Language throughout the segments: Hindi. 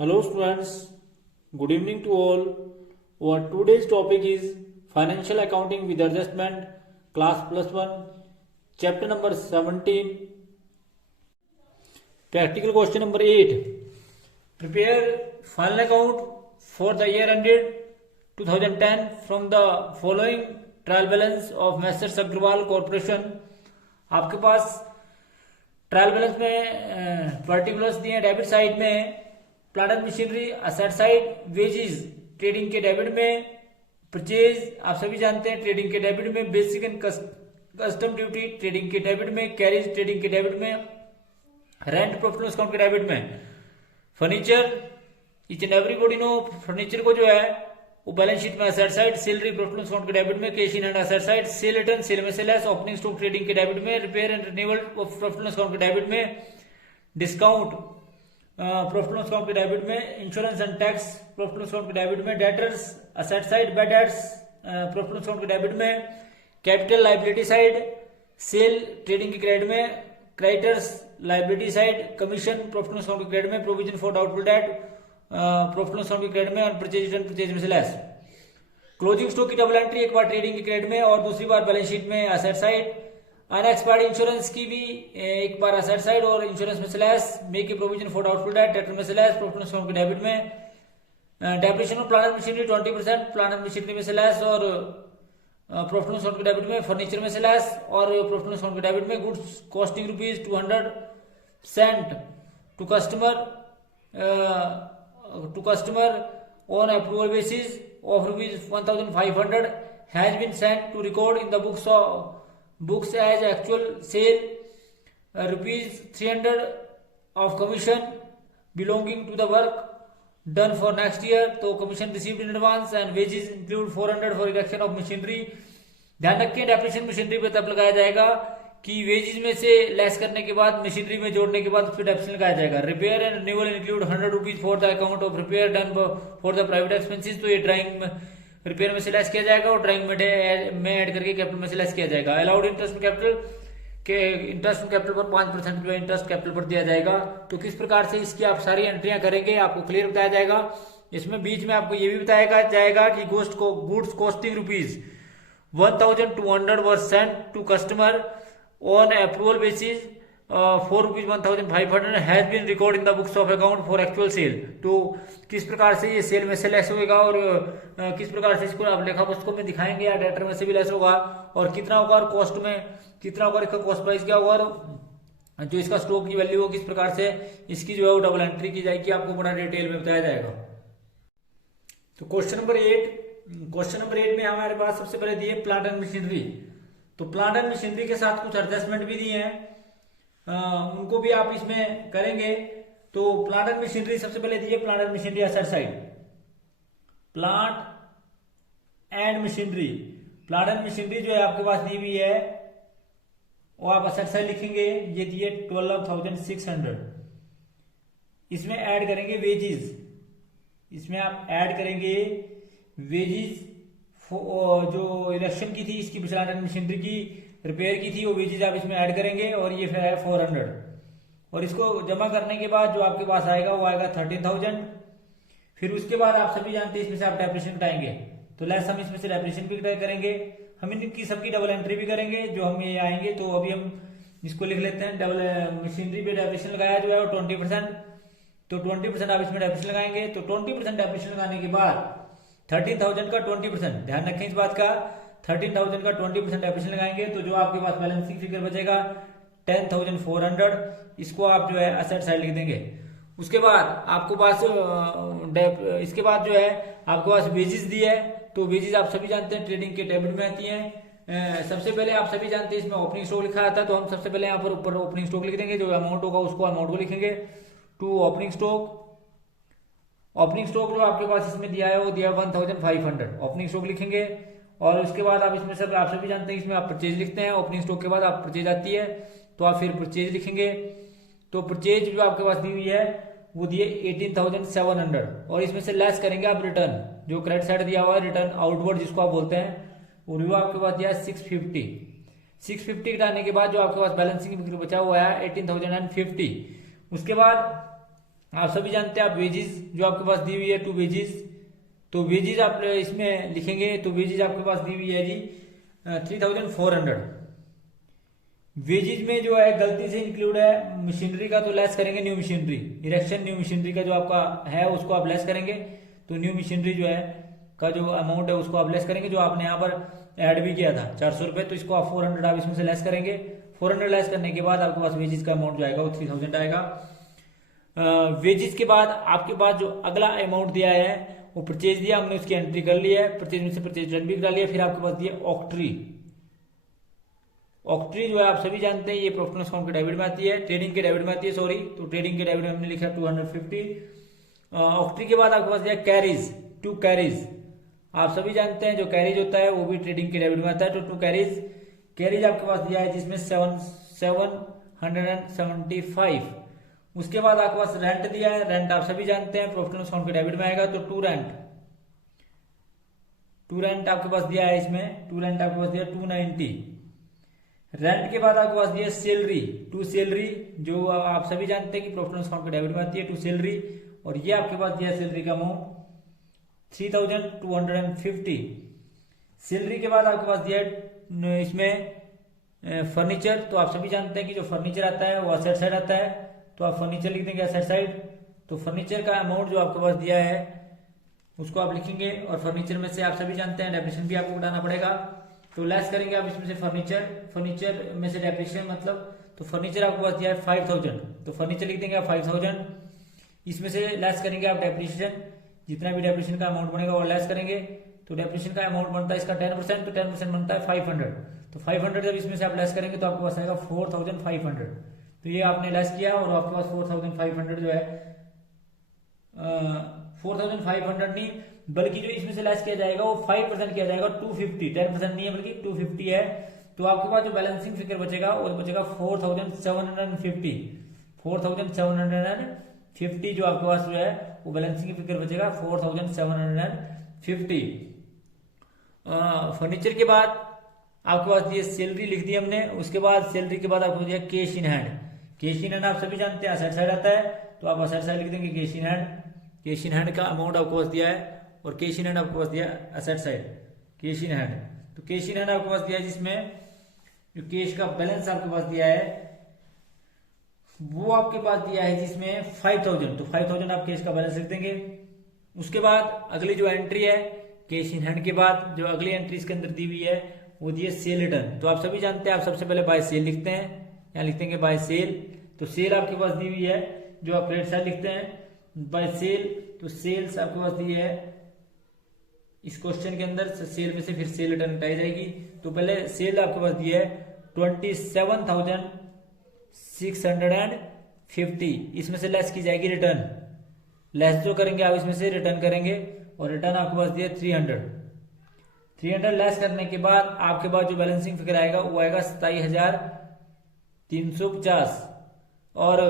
Hello students, good evening to all. Our today's topic is Financial Accounting with Adjustment, Class Plus 1, Chapter number 17, Practical question number 8. Prepare final account for the year ended 2010 from the following trial balance of Messrs Agrawal Corporation. आपके पास ट्रायल बैलेंस में पर्टिकुलर्स दिए हैं डेबिट साइड में, plant and machinery asset side, wages trading के डेबिट में, परचेज आप सभी जानते हैं ट्रेडिंग के डेबिट में, basic and custom duty trading के डेबिट में, कैरेज ट्रेडिंग के डेबिट में, रेंट प्रॉफिट लॉस अकाउंट के डेबिट में, furniture each and everybody know furniture को जो है वो बैलेंस शीट में asset side, salary profit loss account के डेबिट में, cash in hand asset side, sale return sale में से लेस, ओपनिंग स्टॉक ट्रेडिंग के डेबिट में, repair and renewal profit loss account के डेबिट में, डिस्काउंट प्रॉफिट लॉस अकाउंट के डेबिट में, insurance and tax profit loss account के डेबिट में, debtors asset side, bad debts profit loss account के डेबिट में, capital liability side, sale trading के क्रेडिट में, creditors liability side, commission profit loss account के क्रेडिट में, provision for doubtful debt profit loss account के क्रेडिट में, और परचेज रिटर्न परचेज में से लेस। क्लोजिंग स्टॉक की डबल एंट्री एक बार ट्रेडिंग के क्रेडिट में और दूसरी बार बैलेंस शीट में असेट साइड, अनएक्सपायर्ड इंश्योरेंस की भी एक बार असेट साइड और इंश्योरेंस में से less, make a provision for doubtful debt debtor में से लेस, प्रॉफिट लॉस अकाउंट के डेबिट में, depreciation of plant and machinery 20% plant and machinery में से लेस और प्रॉफिट लॉस अकाउंट के डेबिट में, फर्नीचर में से लेस और प्रॉफिट लॉस अकाउंट के डेबिट में, goods costing rupees 200 sent to customer on approval basis of rupees 1500 has been sent to record in the books as actual sale, rupees 300 of commission belonging to the work done for next year, तो commission received in advance and wages include 400 for erection of machinery। ध्यान रखें डेप्रिसिएशन मशीनरी पे तब लगाया जाएगा कि वेजेस में से लेस करने के बाद मशीनरी में जोड़ने के बाद उस पर डेप्रिसिएशन लगाया जाएगा। Repair and renewal include 100 rupees for the account of repair done for the private expenses, तो ये ड्राइंग रिपेयर में से लेस किया जाएगा और ड्राइंग में ऐड करके कैपिटल में से लेस किया जाएगा। अलाउड इंटरेस्ट कैपिटल के इंटरेस्ट कैपिटल पर 5% जो इंटरेस्ट कैपिटल पर दिया जाएगा। तो किस प्रकार से इसकी आप सारी एंट्रियां करेंगे आपको क्लियर बताया जाएगा। इसमें बीच में आपको ये भी बताया जाएगा कि goods costing rupees 1200 were sent to customer on approval basis for rupees 1500 has been recorded in the books of account for actual sale। तो किस प्रकार से ये सेल में से लेस होगा और किस प्रकार से इसको आप लेखा पुस्तकों में दिखाएंगे या डेटर में से भी लेस होगा और कितना होगा और कॉस्ट में कितना होगा, इसका कॉस्ट प्राइस क्या होगा और जो इसका स्टॉक की वैल्यू हो किस प्रकार से इसकी जो है वो डबल एंट्री की जाएगी, आपको बड़ा डिटेल में बताया जाएगा। तो क्वेश्चन नंबर 8 में हमारे पास सबसे पहले दिए प्लांट एंड मशीनरी। तो प्लांट एंड मशीनरी के साथ कुछ एडजस्टमेंट भी दिए हैं, उनको भी आप इसमें करेंगे। तो प्लांट एंड मशीनरी सबसे पहले दिए plant and machinery asset side, plant and machinery जो है आपके पास दी हुई है वो आप असेट साइड लिखेंगे। ये दिए 12,600। इसमें ऐड करेंगे वेजेस, इसमें आप ऐड करेंगे वेजेस जो इलेक्शन की थी इसकी प्लांट एंड मशीनरी की रिपेयर की थी वो वेजेस आप इसमें ऐड करेंगे और ये फिर है 400 और इसको जमा करने के बाद जो आपके पास आएगा वो आएगा 13,000। फिर उसके बाद आप सभी जानते हैं इसमें से आप डेप्रिसिएशन घटाएंगे तो लेस हम इसमें से डेप्रिसिएशन भी करेंगे, हम इनकी सबकी डबल एंट्री भी करेंगे जो हम ये आएंगे। तो अभी हम इसको लिख लेते हैं, डबल मशीनरी पे डेप्रिसिएशन लगाया जो है वो 20%, तो 20% आप इसमें डेप्रिसिएशन लगाएंगे। तो 20% डेप्रिसिएशन लगाने के बाद 13,000 का 20%, ध्यान रखें इस बात का, 13,000 का 20% डेप्रिसिएशन लगाएंगे तो जो आपके पास बैलेंसिंग फिगर बचेगा 10,400, इसको आप जो है असेट साइड लिख देंगे। उसके बाद आपको पास इसके बाद जो है आपके पास वेजेस दी है, तो वेजेस आप सभी जानते हैं ट्रेडिंग के डेबिट में आती है। सबसे पहले आप सभी जानते हैं इसमें ओपनिंग स्टॉक लिखा आता है, तो हम सबसे पहले यहाँ पर ऊपर ओपनिंग स्टॉक लिख देंगे, जो अमाउंट होगा उसको अमाउंट को लिखेंगे टू ओपनिंग स्टॉक जो आपके पास इसमें दिया है वो दिया 1500 ओपनिंग स्टॉक लिखेंगे। और उसके बाद आप इसमें सब आप सभी जानते हैं इसमें आप परचेज लिखते हैं, ओपनिंग स्टॉक के बाद आप परचेज आती है तो आप फिर परचेज लिखेंगे। तो परचेज जो आपके पास दी हुई है वो दिए 18,700 और इसमें से लेस करेंगे आप रिटर्न, जो क्रेडिट साइड दिया हुआ है रिटर्न आउटवर्ड जिसको आप बोलते हैं, वो आपके पास दिया 650 घटाने के बाद जो आपके पास बैलेंसिंग बचा हुआ है 18,050। उसके बाद आप सभी जानते हैं, आप वेजेस जो आपके पास दी हुई है, टू वेजेस, तो वेजेस आप इसमें लिखेंगे, तो वेजेस आपके पास दी हुई है जी 3400। वेजेस में जो है गलती से इंक्लूड है मशीनरी का, तो लेस करेंगे new machinery, erection new machinery का जो आपका है उसको आप लेस करेंगे, तो न्यू मशीनरी जो है का जो अमाउंट है उसको आप लेस करेंगे, जो आपने यहाँ पर ऐड भी किया था 400 रुपये, तो इसको आप 400 आप इसमें से लेस करेंगे। 400 लेस करने के बाद आपके पास वेजेस का अमाउंट जो आएगा वो 3000 आएगा। वेजेस के बाद आपके पास जो अगला अमाउंट दिया है वो परचेज दिया, हमने उसकी एंट्री कर ली है, परचेज में से परचेज रिटर्न भी करा लिया। फिर आपके पास दिया ऑक्ट्री। ऑक्ट्री जो है आप सभी जानते हैं ये प्रॉफिट एंड लॉस अकाउंट के डेबिट में आती है, ट्रेडिंग के डेबिट में आती है, सॉरी, तो ट्रेडिंग के डेबिट में हमने लिखा 250। ऑक्ट्री के बाद आपके पास दिया कैरीज, 2 कैरीज। आप सभी जानते हैं जो कैरीज होता है वो भी ट्रेडिंग के डेबिट में आता है, तो 2 कैरीज, कैरीज आपके पास दिया है जिसमें 775। उसके बाद आपके पास रेंट दिया है, रेंट आप सभी जानते हैं प्रॉफिट एंड लॉस अकाउंट के डेबिट में आएगा, तो 2 रेंट, 2 रेंट आपके पास दिया है इसमें, 2 रेंट आपके पास दिया 290। रेंट के बाद आपके पास दिया सैलरी, 2 सैलरी, जो आप सभी जानते हैं कि प्रॉफिट एंड लॉस अकाउंट के डेबिट में आती है, 2 सैलरी, और ये आपके पास दिया सैलरी का अमाउंट 3250। सैलरी के बाद आपके पास दिया इसमें फर्नीचर, तो आप सभी जानते हैं कि जो फर्नीचर आता है वो असेट साइड आता है, तो आप फर्नीचर लिख देंगे असेट साइड। तो फर्नीचर का अमाउंट जो आपके पास दिया है उसको आप लिखेंगे, और फर्नीचर में से आप सभी जानते हैं डेप्रिसिएशन भी आपको उठाना पड़ेगा, तो लेस करेंगे आप इसमें से फर्नीचर, फर्नीचर में से डेप्रिसिएशन मतलब, तो फर्नीचर आपके पास दिया है 5000, तो फर्नीचर लिख देंगे आप 5000, इसमें से लेस करेंगे आप डेप्रिसिएशन, जितना भी डेप्रिसिएशन का अमाउंट बनेगा वो लेस करेंगे, तो डेप्रिसिएशन का अमाउंट बनता है इसका 10%, तो 10% बनता है 500, तो 500 जब इसमें से आप लेस करेंगे तो आपके पास आएगा 4500, तो ये आपने लेस किया और आपके पास 4500 जो है 4500 नहीं, बल्कि जो इसमें से लेस किया जाएगा वो 5% किया जाएगा, 250, 10% नहीं है बल्कि 250 है, तो आपके पास जो बैलेंसिंग फिगर बचेगा वो बचेगा 4750, 4750 जो आपके पास जो है वो बैलेंसिंग फिगर बचेगा 4750। फर्नीचर के बाद आपके पास ये सैलरी लिख दी हमने, उसके बाद सैलरी के बाद आपको दिया cash in hand. Cash in hand आप सभी जानते हैं असेट साइड आता है, तो आप असेट साइड लिख देंगे cash in hand. Cash in hand का अमाउंट आपको पास दिया है, और कैश इन हैंड आपको पास दिया asset side, cash in hand, तो कैश इन हैंड आपको पास दिया है जिसमें जो कैश का बैलेंस आपके पास दिया है वो आपके पास दिया है जिसमें 5000, तो 5000 आप कैश का बैलेंस लिख देंगे। उसके बाद अगली जो एंट्री है कैश इन हैंड के बाद जो अगली एंट्री इसके अंदर दी हुई है वो दी है सेल रिटर्न, तो आप सभी जानते हैं आप सबसे पहले बाय सेल लिखते हैं, यहाँ लिखते हैं बाय सेल, तो सेल आपके पास दी हुई है जो आप क्रेडिट साइड लिखते हैं बाय सेल, तो सेल्स आपके पास दी है इस क्वेश्चन के अंदर, सेल में से फिर सेल रिटर्न हटाई जाएगी, तो पहले सेल आपके पास दी है 27650, इसमें से लेस की जाएगी रिटर्न, लेस जो करेंगे आप इसमें से रिटर्न करेंगे, और रिटर्न आपके पास दिया 300 लेस करने के बाद आपके पास जो बैलेंसिंग फिगर आएगा वो आएगा 27350, और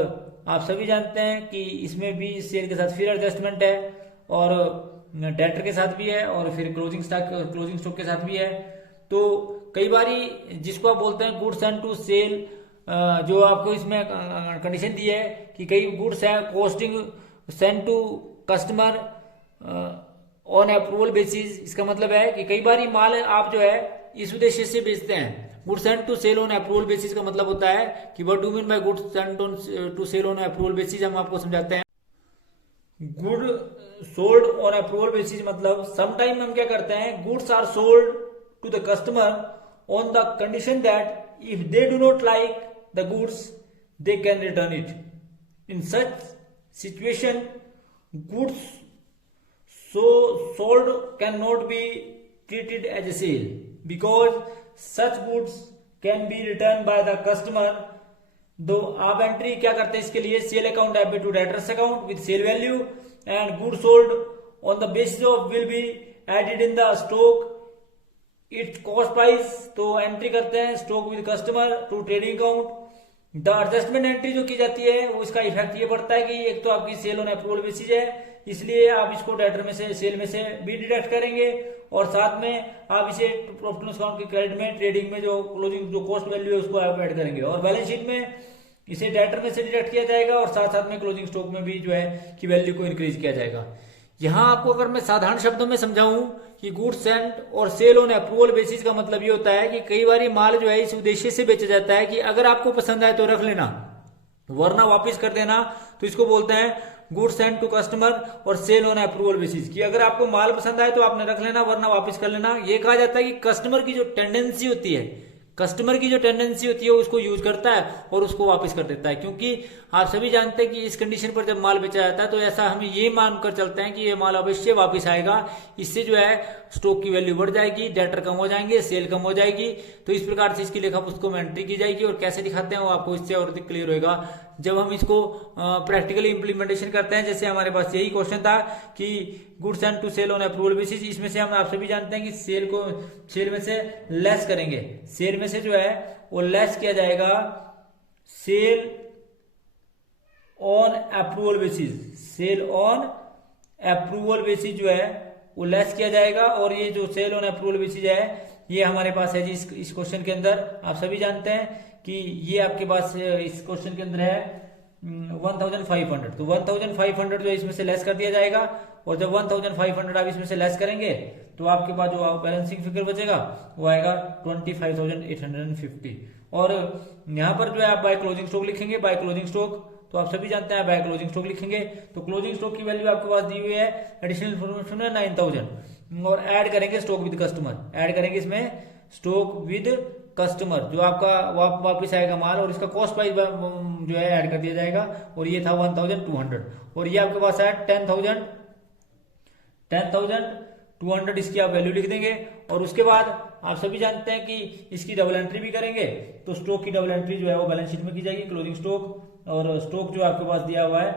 आप सभी जानते हैं कि इसमें भी सेल के साथ फिर एडजस्टमेंट है, और डेटर के साथ भी है, और फिर क्लोजिंग स्टॉक के साथ भी है। तो कई बारी जिसको आप बोलते हैं गुड्स एंड टू सेल, जो आपको इसमें कंडीशन दी है कि कई गुड्स है costing send to customer on approval basis, इसका मतलब है कि कई बारी माल आप जो है इस उद्देश्य से बेचते हैं। Goods and to sale on approval basis का मतलब होता है कि what do mean by goods and to sale on approval basis, हम आपको समझाते हैं। Good sold on approval basis मतलब समटाइम हम क्या करते हैं, goods are sold to the customer on the condition that if they do not like the goods they can return it. In such situation goods sold cannot be treated as a sale because such goods can be returned by the customer। दो आप एंट्री क्या करते हैं इसके लिए, sale account debit to debtors account with sale value and good sold on the basis of will be added in the stock its cost price, तो एंट्री करते हैं stock with customer to trading account. The adjustment entry जो की जाती है वो इसका इफेक्ट ये पड़ता है कि एक तो आपकी सेल ऑन अप्रूवल बेसिस है, इसलिए आप इसको डेटर में से सेल में से भी डिडक्ट करेंगे, और साथ में आप इसे प्रॉफिट एंड लॉस अकाउंट के क्रेडिट में ट्रेडिंग में जो क्लोजिंग जो कॉस्ट वैल्यू है उसको आप ऐड करेंगे, और बैलेंस शीट में इसे डेटर में से डिडक्ट किया जाएगा और साथ साथ में क्लोजिंग स्टॉक में भी जो है कि वैल्यू को इंक्रीज किया जाएगा। यहाँ आपको अगर मैं साधारण शब्दों में समझाऊं कि गुड्स एंड और सेल ऑन अप्रूवल बेसिस का मतलब ये होता है कि कई बार ये माल जो है इस उद्देश्य से बेचा जाता है कि अगर आपको पसंद आए तो रख लेना, वरना वापस कर देना। तो इसको बोलते हैं गुड्स सेंड टू कस्टमर और सेल ऑन अप्रूवल बेसिस, कि अगर आपको माल पसंद आए तो आपने रख लेना, वरना वापस कर लेना। ये कहा जाता है कि कस्टमर की जो टेंडेंसी होती है उसको यूज करता है और उसको वापस कर देता है, क्योंकि आप सभी जानते हैं कि इस कंडीशन पर जब माल बेचा जाता है तो ऐसा हम ये मानकर चलते हैं कि ये माल अवश्य वापस आएगा। इससे जो है स्टॉक की वैल्यू बढ़ जाएगी, डेटर कम हो जाएंगे, सेल कम हो जाएगी। तो इस प्रकार से इसकी लेखा पुस्तकों में एंट्री की जाएगी। और कैसे दिखाते हैं वो आपको इससे और क्लियर होगा जब हम इसको प्रैक्टिकली इंप्लीमेंटेशन करते हैं। जैसे हमारे पास यही क्वेश्चन था कि goods and to sale on approval basis, इसमें से हम आप सभी जानते हैं कि सेल में से लेस करेंगे, सेल में से जो है वो लेस किया जाएगा sale on approval basis, sale on approval basis जो है वो लेस किया जाएगा। और ये जो सेल ऑन अप्रूवल बेसिस है ये हमारे पास है जी इस क्वेश्चन के अंदर। आप सभी जानते हैं कि ये आपके पास इस क्वेश्चन के अंदर है 1500, तो 1500 जो इसमें से लेस कर दिया जाएगा। और जब 1500 आप इसमें से लेस करेंगे तो आपके पास जो बैलेंसिंग फिगर बचेगा वो आएगा 25,850। और यहाँ पर जो है आप बाय क्लोजिंग स्टॉक लिखेंगे, बाय क्लोजिंग स्टॉक तो आप सभी जानते हैं बाय क्लोजिंग स्टॉक लिखेंगे। तो क्लोजिंग स्टॉक की वैल्यू आपके पास दी हुई है, एडिशनल इन्फॉर्मेशन है 9000, और ऐड करेंगे स्टॉक विद कस्टमर, ऐड करेंगे इसमें स्टॉक विद कस्टमर जो आपका वापस आएगा माल, और इसका कॉस्ट प्राइस जो है ऐड कर दिया जाएगा। और ये था 1200 और ये आपके पास है 10,200, इसकी आप वैल्यू लिख देंगे। और उसके बाद आप सभी जानते हैं कि इसकी डबल एंट्री भी करेंगे, तो स्टॉक की डबल एंट्री जो है वो बैलेंस शीट में की जाएगी। क्लोजिंग स्टॉक और स्टॉक जो आपके पास दिया हुआ है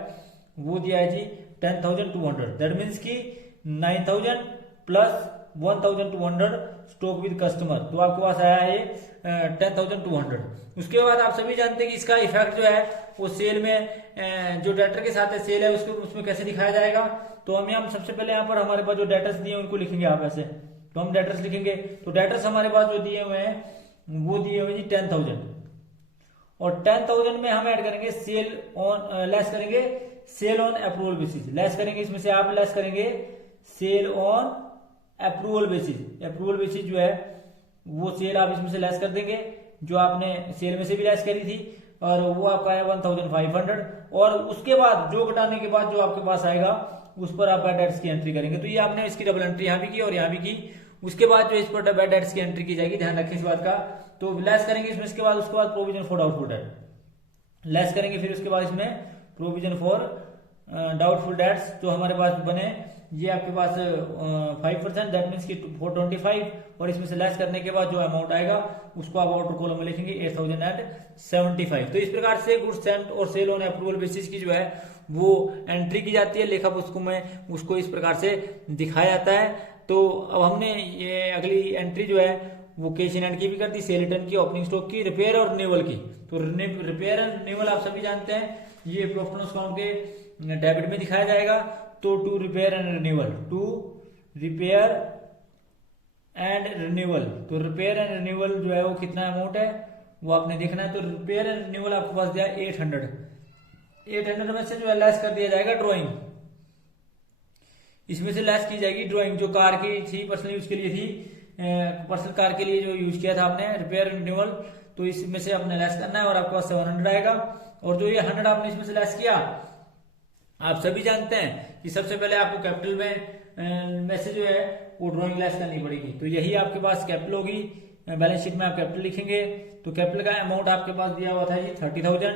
वो दिया है जी 10,200, दैट मीन्स की 9,000 प्लस 1,200 स्टॉक विद कस्टमर, तो आपके पास आया है 10,200। उसके बाद आप सभी जानते हैं कि इसका इफेक्ट जो है वो सेल में जो डेटर के साथ सेल है उसमें कैसे दिखाया जाएगा। तो हम सबसे पहले यहाँ पर हमारे पास जो डेटर्स दिए उनको लिखेंगे आप ऐसे, तो हम डेटर्स लिखेंगे। तो डेटर्स हमारे पास जो दिए हुए हैं वो दिए हुए जी 10,000, और 10,000 में हम ऐड करेंगे सेल ऑन, लेस करेंगे sale on approval basis, less करेंगे इसमें से आप लेस करेंगे sale on approval basis. Approval basis जो है वो सेल आप इसमें से लेस कर देंगे, जो आपने सेल में से भी लेस करी थी, और वो आपका है 1500। और उसके बाद जो घटाने के बाद जो आपके पास आएगा उस पर आप बैड डेट्स की एंट्री करेंगे। तो ये आपने इसकी डबल एंट्री यहाँ भी की और यहाँ भी की। उसके बाद जो इस पर बैड डेट्स की एंट्री की जाएगी, ध्यान रखें इस बात का। तो लेस करेंगे इसमें, उसके बाद provision for doubtful debt less करेंगे, फिर उसके बाद इसमें प्रोविजन फॉर डाउटफुल डेट्स जो हमारे पास बने ये आपके पास 5%, दैट मीन्स की 425, और इसमें से लेस करने के बाद जो अमाउंट आएगा उसको आप आउटर कॉलम में लिखेंगे 8,075। तो इस प्रकार से गुड्स सेंट और सेल ऑन अप्रूवल बेसिस की जो है वो एंट्री की जाती है लेखा पुस्तकों में, उसको इस प्रकार से दिखाया जाता है। तो अब हमने ये अगली एंट्री जो है वो कैश इन हैंड की भी कर दी, सेल रिटर्न की, ओपनिंग स्टॉक की, रिपेयर और रिन्यूअल की। तो रिपेयर एंड रिन्यूअल आप सभी जानते हैं ये प्रॉफिट लॉस अकाउंट के डेबिट में दिखाया जाएगा। तो to repair and renewal, to repair and renewal, तो रिपेयर एंड रिन्यूअल जो है वो कितना अमाउंट है वो आपने देखना है। तो रिपेयर एंड रिन्यूअल आपके पास दिया 800 में से जो है लेस कर दिया जाएगा ड्राइंग, इसमें से लेस की जाएगी ड्राइंग जो कार की थी, पर्सनल यूज के लिए थी, पर्सनल कार के लिए जो यूज किया था आपने रिपेयर एंड रिन्यूअल, तो इसमें से आपने लेस करना है और आपके पास 700 आएगा। और जो ये 100 आपने इसमें से लेस किया, आप सभी जानते हैं कि सबसे पहले आपको कैपिटल में से जो है वो ड्राइंग लेस करनी पड़ेगी। तो यही आपके पास कैपिटल होगी, बैलेंस शीट में आप कैपिटल लिखेंगे। तो कैपिटल का अमाउंट आपके पास दिया हुआ था ये 30,000,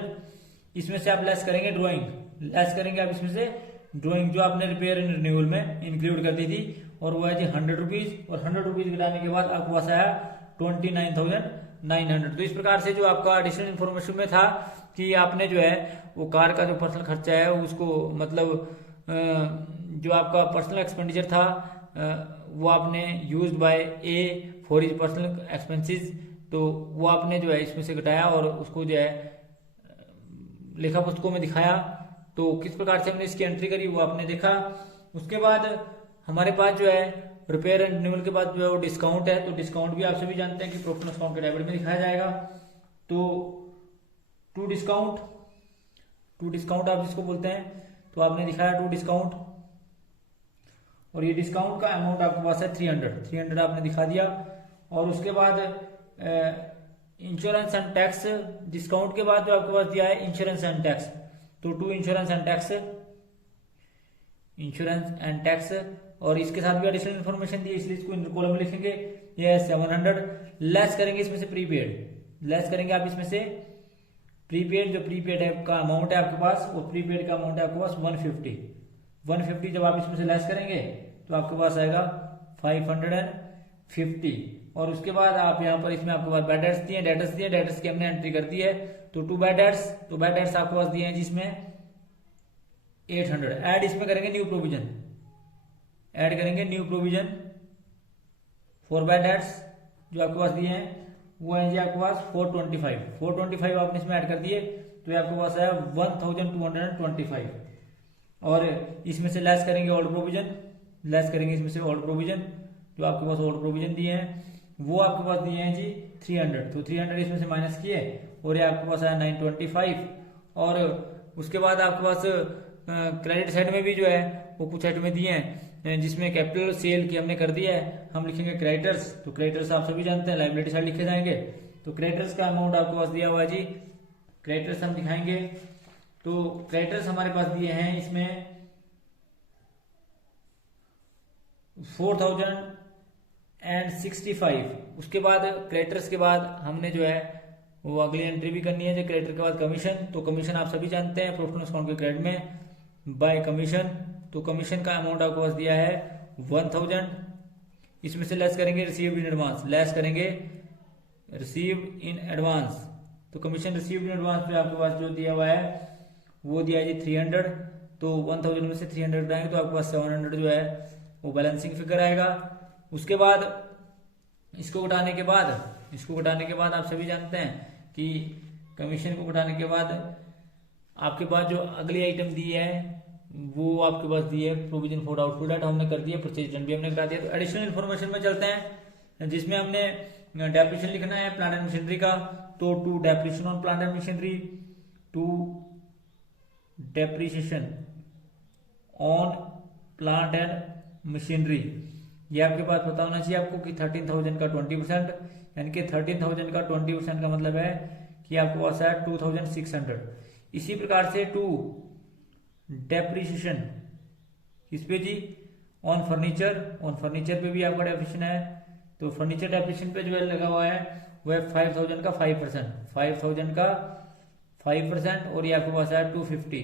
इसमें से आप लेस करेंगे ड्राइंग, लेस करेंगे आप इसमें से ड्राइंग जो आपने रिपेयर एंड रिन्यूअल में इंक्लूड कर दी थी, और वो है जी 100 रुपीज, और 100 रुपीज घटाने के बाद आपके पास आया 29,900। तो इस प्रकार से जो आपका एडिशनल इन्फॉर्मेशन में था कि आपने जो है वो कार का जो पर्सनल खर्चा है उसको मतलब जो आपका पर्सनल एक्सपेंडिचर था वो आपने used by A for his personal expenses, तो वो आपने जो है इसमें से घटाया और उसको जो है लेखा पुस्तकों में दिखाया। तो किस प्रकार से हमने इसकी एंट्री करी वो आपने देखा। उसके बाद हमारे पास जो है रिपेयर एंड रिन्यूअल के बाद जो है वो डिस्काउंट है। तो डिस्काउंट भी आप सभी जानते हैं कि प्रॉफिट लॉस अकाउंट के डेबिट में दिखाया जाएगा। तो टू डिस्काउंट आप जिसको बोलते हैं, तो आपने दिखाया टू डिस्काउंट, और ये डिस्काउंट का अमाउंट आपके पास है 300 आपने दिखा दिया। और उसके बाद इंश्योरेंस एंड टैक्स, डिस्काउंट के बाद जो आपके पास दिया है इंश्योरेंस एंड टैक्स, तो टू इंश्योरेंस एंड टैक्स, और इसके साथ भी एडिशनल इन्फॉर्मेशन दी है, इसलिए इसको कॉलम में लिखेंगे। ये 700 लेस करेंगे इसमें से प्रीपेड, लेस करेंगे आप इसमें से प्रीपेड, जो प्रीपेड है का अमाउंट है आपके पास, वो प्रीपेड का अमाउंट है आपके पास 150 जब आप इसमें से लेस करेंगे तो आपके पास आएगा 550। और उसके बाद आप यहाँ पर इसमें आपके पास बैड डेट्स दिए, डेटर्स की हमने एंट्री कर दी है, तो टू बैड डेट्स आपके पास दिए हैं जिसमें 800। ऐड इसमें करेंगे न्यू प्रोविजन, ऐड करेंगे new provision for bad debts जो आपके पास दिए हैं वो है जी आपके पास 425 आपने इसमें ऐड कर दिए, तो ये आपके पास है 1225। और इसमें से लेस करेंगे ओल्ड प्रोविजन, लेस करेंगे इसमें से ओल्ड प्रोविजन, जो आपके पास ओल्ड प्रोविजन दिए हैं वो आपके पास दिए हैं जी 300, तो 300 इसमें से माइनस किए और ये आपके पास आया 925। और उसके बाद आपके पास क्रेडिट साइड में भी जो है वो कुछ आइटमें दिए हैं जिसमें कैपिटल सेल की हमने कर दिया है, हम लिखेंगे क्रेडिटर्स, तो क्रेडिटर्स आप सभी जानते हैं लायबिलिटी साइड लिखे जाएंगे, तो क्रेडिटर्स का अमाउंट आपके पास दिया हुआ है जी, क्रेडिटर्स हम दिखाएंगे, तो क्रेडिटर्स हमारे पास दिए हैं इसमें 4065। उसके बाद क्रेडिटर्स के बाद हमने जो है वो अगली एंट्री भी करनी है, जो क्रेडिटर के बाद कमीशन, तो कमीशन आप सभी जानते हैं प्रॉफिट एंड अकाउंट के क्रेडिट में बाय कमीशन, तो कमीशन का अमाउंट आपके पास दिया है 1000, इसमें से लेस करेंगे रिसीव इन एडवांस, लेस करेंगे रिसीव इन एडवांस, तो कमीशन रिसीव इन एडवांस पे आपके पास जो दिया हुआ है वो दिया है जी 300, तो 1000 में से 300 घटाएंगे तो आपके पास 700 जो है वो बैलेंसिंग फिगर आएगा। उसके बाद इसको घटाने के बाद आप सभी जानते हैं कि कमीशन को घटाने के बाद आपके पास जो अगली आइटम दी है वो आपके पास दी है प्रोविजन फॉर आउटपुट डेट हमने कर दिया, परचेज रिटर्न भी हमने करा दिया। तो एडिशनल इन्फॉर्मेशन में चलते हैं जिसमें हमने डेप्रिसिएशन लिखना है प्लांट एंड मशीनरी का, तो to depreciation on plant and machinery, to depreciation on plant and machinery, ये आपके पास पता होना चाहिए आपको कि 13,000 का 20%, यानी कि 13,000 का 20% का मतलब है कि आपके पास है 2,600। इसी प्रकार से टू डेप्रिसिएशन किस पे जी, ऑन फर्नीचर पे भी आपका डेप्रिसिएशन है, तो फर्नीचर डेप्रिसिएशन पे जो है लगा हुआ है वो है 5,000 का 5% और ये आपके पास है 250।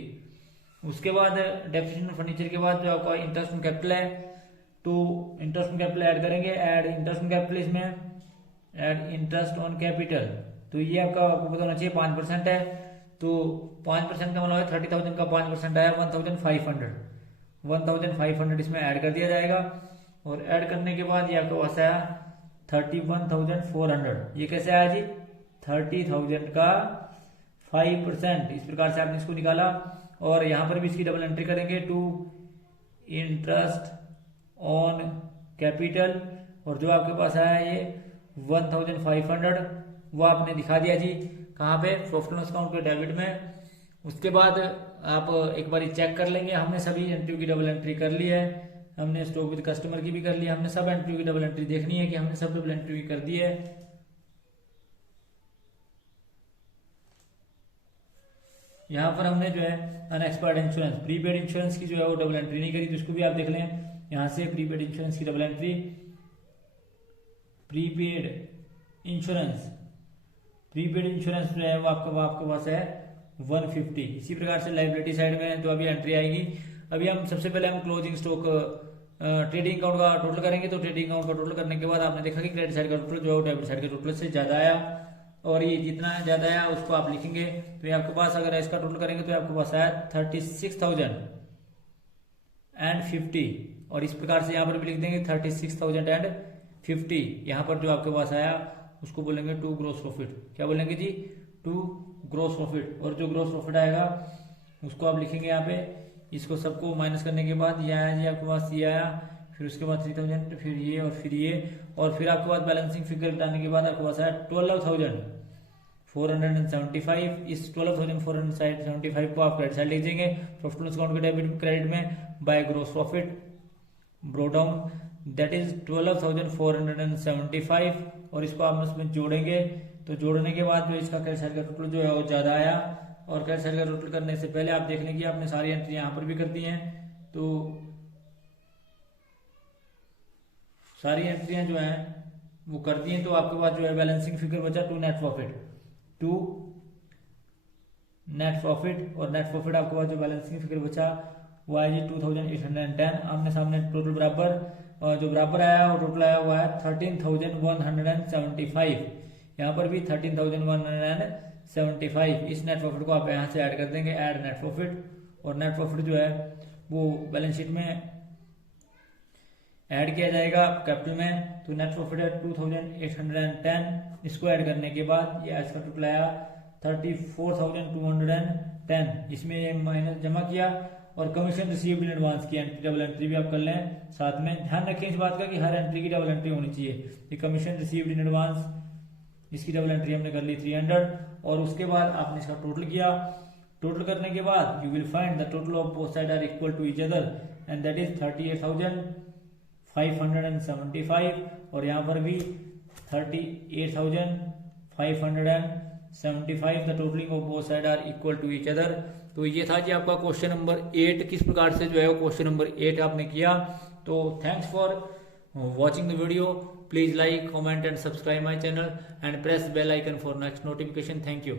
उसके बाद डेप्रिसिएशन फर्नीचर के बाद जो आपका इंटरेस्ट ऑन कैपिटल है, तो इंटरेस्ट ऑन कैपिटल ऐड करेंगे, ऐड इंटरेस्ट ऑन कैपिटल, इसमें ऐड इंटरेस्ट ऑन कैपिटल, तो ये आपको पता होना चाहिए 5% है, तो 5% का मतलब है 30,000 का 5% आया 1,500 इसमें ऐड कर दिया जाएगा। और ऐड करने के बाद ये आपके पास आया 31,400, ये कैसे आया जी 30,000 का 5%, इस प्रकार से आपने इसको निकाला। और यहां पर भी इसकी डबल एंट्री करेंगे टू इंटरेस्ट ऑन कैपिटल, और जो आपके पास आया ये 1,500 वो आपने दिखा दिया जी कहाँ पे, प्रॉफिट एंड अकाउंट के डेबिट में। उसके बाद आप एक बार चेक कर लेंगे, हमने सभी एंट्री की डबल एंट्री कर ली है, हमने स्टॉक विद कस्टमर की भी कर ली है, हमने सब एंट्री की डबल एंट्री देखनी है कि हमने सब डबल एंट्री कर दी है। यहाँ पर हमने जो है अनएक्सपायर्ड इंश्योरेंस, प्रीपेड इंश्योरेंस की जो है वो डबल एंट्री नहीं करी, तो इसको भी आप देख लें यहाँ से, प्रीपेड इंश्योरेंस की डबल एंट्री, प्रीपेड इंश्योरेंस जो है वो आपके पास है 150। इसी प्रकार से लायबिलिटी साइड में जो अभी एंट्री आएगी, अभी हम सबसे पहले हम क्लोजिंग स्टॉक ट्रेडिंग अकाउंट का टोटल करेंगे, तो ट्रेडिंग अकाउंट का टोटल करने के बाद आपने देखा कि क्रेडिट साइड का टोटल जो है डेबिट साइड के टोटल से ज्यादा आया, और ये जितना ज्यादा आया उसको आप लिखेंगे, तो ये आपके पास अगर इसका टोटल करेंगे तो आपके पास आया 36,050, और इस प्रकार से यहाँ पर भी लिख देंगे 36,050। यहाँ पर जो आपके पास आया उसको बोलेंगे टू ग्रोस प्रॉफिट, क्या बोलेंगे जी टू ग्रोस प्रॉफिट, और जो ग्रोस प्रॉफिट आएगा उसको आप लिखेंगे यहाँ पे, इसको सबको माइनस करने के बाद ये आया जी आपके पास, ये आया, फिर उसके बाद 3,000, फिर ये और फिर ये, और फिर आपके पास बैलेंसिंग फिगर हटाने के बाद आपके पास आया 475, इस 12,475 को आप क्रेडिट साइड लीजिएंगे, प्रॉफिट लॉस अकाउंट के डेबिट क्रेडिट में by gross profit brought down that is 12,475 और इसको आप उसमें जोड़ेंगे। तो जोड़ने के बाद जो इसका क्रेडिट साइड का टोटल जो है वो ज्यादा आया, और क्रेडिट साइड का टोटल करने से पहले आप देख लें कि आपने सारी एंट्री यहाँ पर भी कर दी हैं। तो सारी एंट्रियां जो हैं वो कर दी हैं, तो आपके पास जो है बैलेंसिंग फिगर बचा टू नेट प्रॉफिट, और नेट प्रॉफिट आपके पास जो बैलेंसिंग फिगर बचा वो है जी 2810। आमने सामने टोटल बराबर, जो बराबर आया वो टोटल आया हुआ है 13,175। यहाँ पर भी 13,175। इस नेट प्रॉफिट को आप यहाँ से ऐड कर देंगे, ऐड नेट प्रॉफिट, और नेट प्रॉफिट जो है वो बैलेंस शीट में ऐड किया जाएगा कैपिटल में। तो नेट प्रॉफिट है 2810। इसको ऐड करने के बाद ये इसका टोटल आया 34,210। इसमें ये माइनस जमा किया और कमीशन रिसीव्ड इन एडवांस की डबल एंट्री भी आप कर लें साथ में। ध्यान रखें इस बात का कि हर एंट्री की डबल एंट्री होनी चाहिए। ये कमीशन रिसीव्ड इन एडवांस, इसकी डबल एंट्री हमने कर ली 300, और उसके बाद आपने इसका टोटल किया। टोटल करने के बाद you will find the total of both side are equal to each other and that is 38,575, और यहाँ पर भी 38,575। The totaling of both side are equal to each other. तो ये था जी आपका क्वेश्चन नंबर 8, किस प्रकार से जो है वो क्वेश्चन नंबर 8 आपने किया। तो thanks for watching the video. Please like, comment and subscribe my channel and press bell icon for next notification. Thank you.